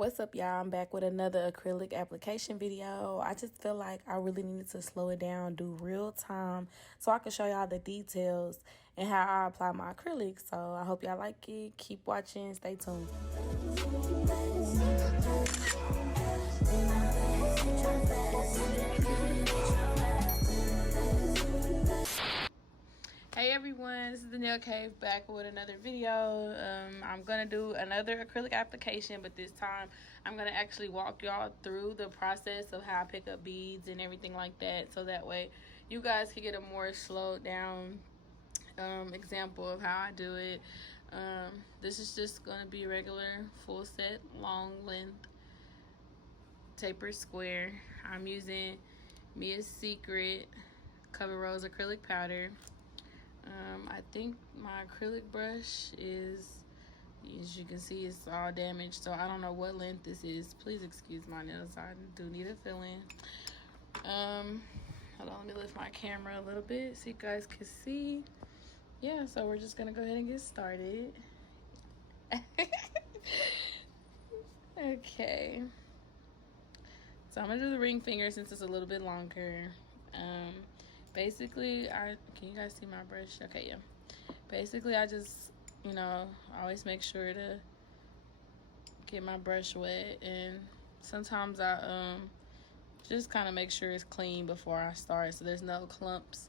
What's up, y'all? I'm back with another acrylic application video. I just feel like I really needed to slow it down, do real time, so I can show y'all the details and how I apply my acrylic. So I hope y'all like it. Keep watching. Stay tuned. Hey everyone, this is the Nail Cave back with another video. I'm gonna do another acrylic application, but this time I'm gonna actually walk y'all through the process of how I pick up beads and everything like that, so that way you guys can get a more slowed down example of how I do it. This is just gonna be regular full set long length tapered square. I'm using Mia's Secret Cover Rose acrylic powder. I think my acrylic brush is, as you can see, it's all damaged, so I don't know what length this is. Please excuse my nails, I do need a fill-in. Hold on, let me lift my camera a little bit so you guys can see. Yeah, so we're just gonna go ahead and get started. Okay, so I'm gonna do the ring finger since it's a little bit longer. Basically, can you guys see my brush? Okay, yeah. Basically, I just, always make sure to get my brush wet, and sometimes I just kind of make sure it's clean before I start, so there's no clumps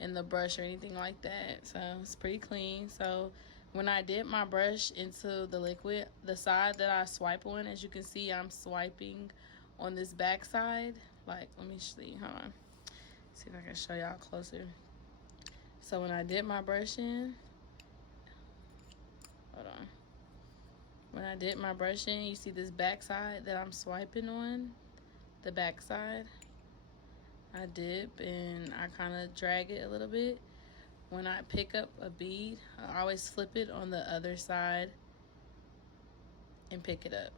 in the brush or anything like that. So it's pretty clean. So when I dip my brush into the liquid, the side that I swipe on, as you can see, I'm swiping on this back side. Like, let me see, hold on. See if I can show y'all closer. So when I dip my brush in, hold on. When I dip my brush in, you see this back side that I'm swiping on, the back side. I dip and I kind of drag it a little bit. When I pick up a bead, I always flip it on the other side and pick it up.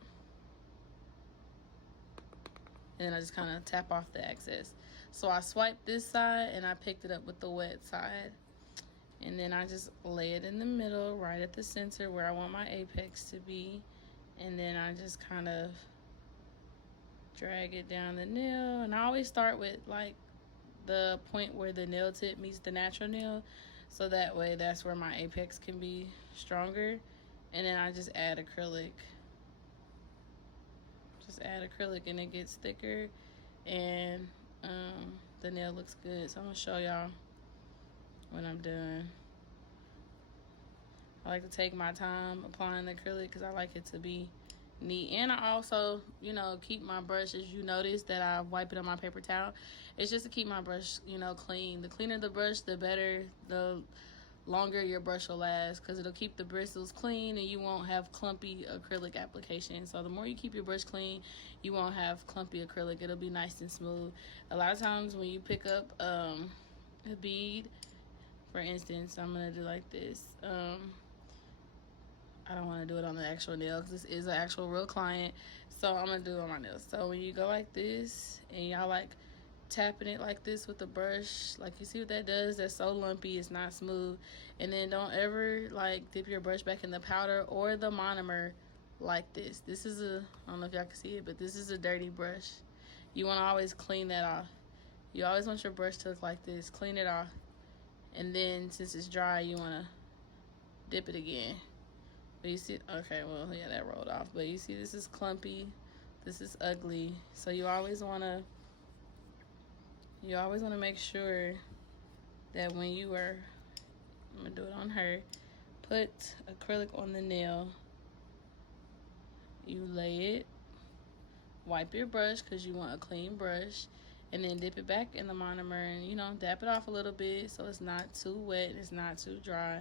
And then I just kind of tap off the excess. So I swiped this side and I picked it up with the wet side. And then I just lay it in the middle, right at the center where I want my apex to be. And then I just kind of drag it down the nail. And I always start with like the point where the nail tip meets the natural nail, so that way that's where my apex can be stronger. And then I just add acrylic. Just add acrylic and it gets thicker, and the nail looks good. So I'm gonna show y'all when I'm done. I like to take my time applying the acrylic because I like it to be neat. And I also, keep my brush, as you notice that I wipe it on my paper towel. It's just to keep my brush, clean. The cleaner the brush, the better, the longer your brush will last, because it'll keep the bristles clean and you won't have clumpy acrylic application. So the more you keep your brush clean, you won't have clumpy acrylic. It'll be nice and smooth. A lot of times when you pick up a bead, for instance, I'm gonna do like this. I don't want to do it on the actual nail because this is an actual real client, so I'm gonna do it on my nails. So when you go like this and y'all like tapping it like this with the brush, like, you see what that does? That's so lumpy, it's not smooth. And then don't ever like dip your brush back in the powder or the monomer like this. This is I don't know if y'all can see it, but this is a dirty brush. You want to always clean that off. You always want your brush to look like this. Clean it off, and then since it's dry, you want to dip it again. But you see, okay, well, yeah, that rolled off. But you see, this is clumpy, this is ugly. So you always want to make sure that when you are, I'm gonna do it on her, put acrylic on the nail, you lay it, wipe your brush because you want a clean brush, and then dip it back in the monomer and dap it off a little bit so it's not too wet and it's not too dry.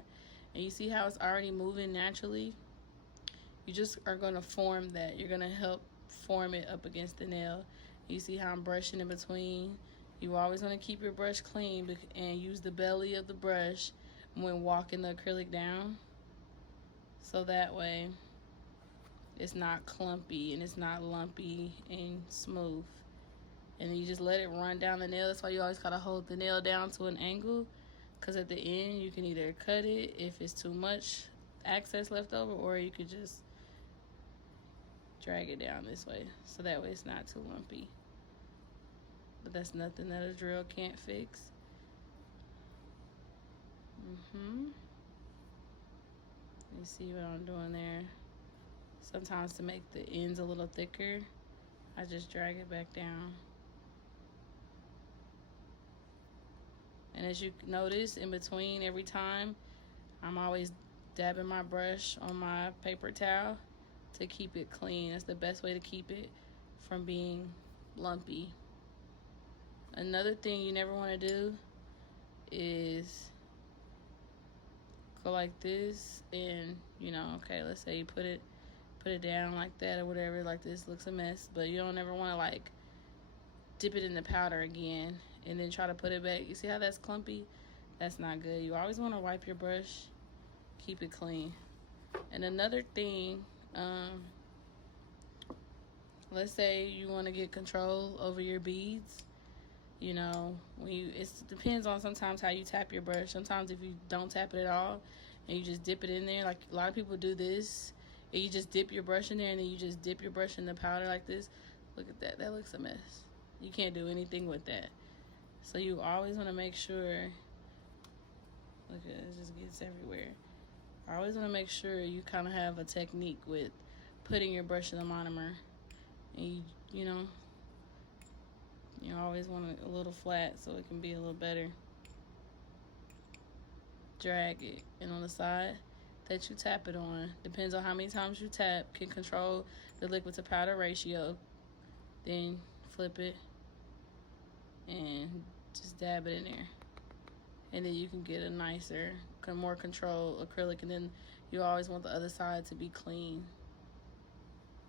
And you see how it's already moving naturally? You just are going to form that. You're going to help form it up against the nail. You see how I'm brushing in between? You always want to keep your brush clean and use the belly of the brush when walking the acrylic down, so that way it's not clumpy and it's not lumpy and smooth. And you just let it run down the nail. That's why you always got to hold the nail down to an angle, because at the end you can either cut it if it's too much excess left over, or you could just drag it down this way, so that way it's not too lumpy. But that's nothing that a drill can't fix. You see what I'm doing there? Sometimes to make the ends a little thicker, I just drag it back down. And as you notice, in between every time, I'm always dabbing my brush on my paper towel to keep it clean. That's the best way to keep it from being lumpy. Another thing you never want to do is go like this and, you know, okay, let's say you put it down like that or whatever, like this looks a mess, but you don't ever want to like dip it in the powder again and then try to put it back. You see how that's clumpy? That's not good. You always want to wipe your brush, keep it clean. And another thing, let's say you want to get control over your beads. You know, it depends on sometimes how you tap your brush. Sometimes if you don't tap it at all and you just dip it in there, like a lot of people do this, and you just dip your brush in there and then you just dip your brush in the powder like this. Look at that. That looks a mess. You can't do anything with that. So you always want to make sure, look at it, it just gets everywhere. I always want to make sure you kind of have a technique with putting your brush in the monomer. And you know, you always want it a little flat so it can be a little better. Drag it, and on the side that you tap it on, depends on how many times you tap, can control the liquid to powder ratio. Then flip it and just dab it in there, and then you can get a nicer, more controlled acrylic. And then you always want the other side to be clean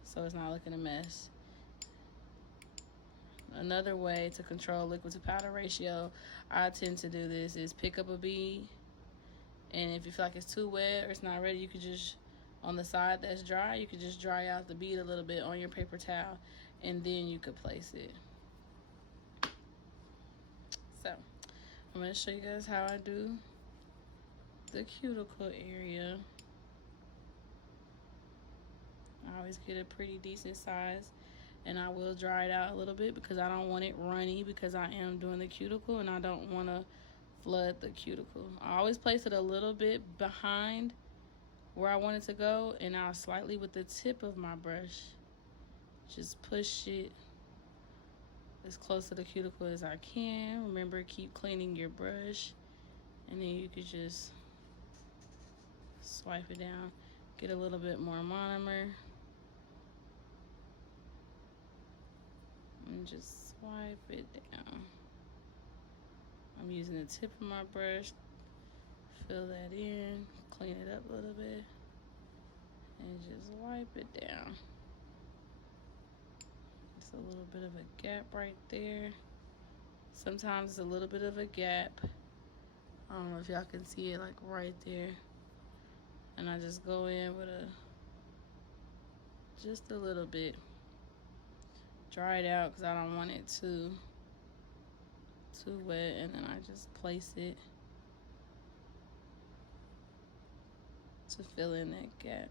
so it's not looking a mess. Another way to control liquid to powder ratio, I tend to do this, is pick up a bead, and if you feel like it's too wet or it's not ready, you could just, on the side that's dry, you could just dry out the bead a little bit on your paper towel, and then you could place it. So I'm going to show you guys how I do the cuticle area. I always get a pretty decent size, and I will dry it out a little bit because I don't want it runny, because I am doing the cuticle and I don't want to flood the cuticle. I always place it a little bit behind where I want it to go, and I'll slightly with the tip of my brush just push it as close to the cuticle as I can. Remember, keep cleaning your brush, and then you could just swipe it down, get a little bit more monomer, and just swipe it down. I'm using the tip of my brush, fill that in, clean it up a little bit, and just wipe it down. It's a little bit of a gap right there. Sometimes it's a little bit of a gap. I don't know if y'all can see it, like right there. And I just go in with just a little bit. Dry it out because I don't want it too wet, and then I just place it to fill in that gap.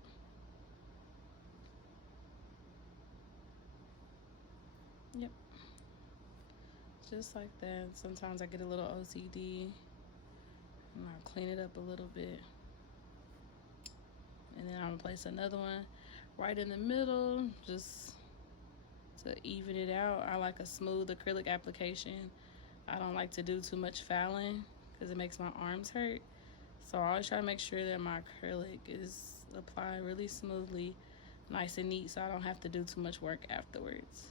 Yep, just like that. Sometimes I get a little OCD and I'll clean it up a little bit, and then I'm gonna place another one right in the middle just to even it out. I like a smooth acrylic application. I don't like to do too much fouling because it makes my arms hurt. So I always try to make sure that my acrylic is applied really smoothly, nice and neat, so I don't have to do too much work afterwards.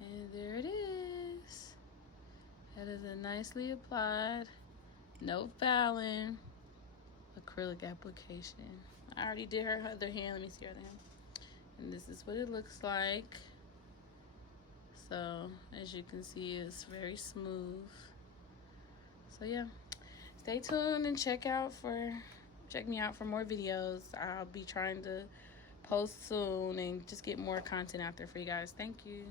And there it is. That is a nicely applied, no fouling acrylic application. I already did her other hand. Let me see her other hand. And this is what it looks like. So as you can see, it's very smooth. So yeah, stay tuned and check me out for more videos. I'll be trying to post soon and just get more content out there for you guys. Thank you.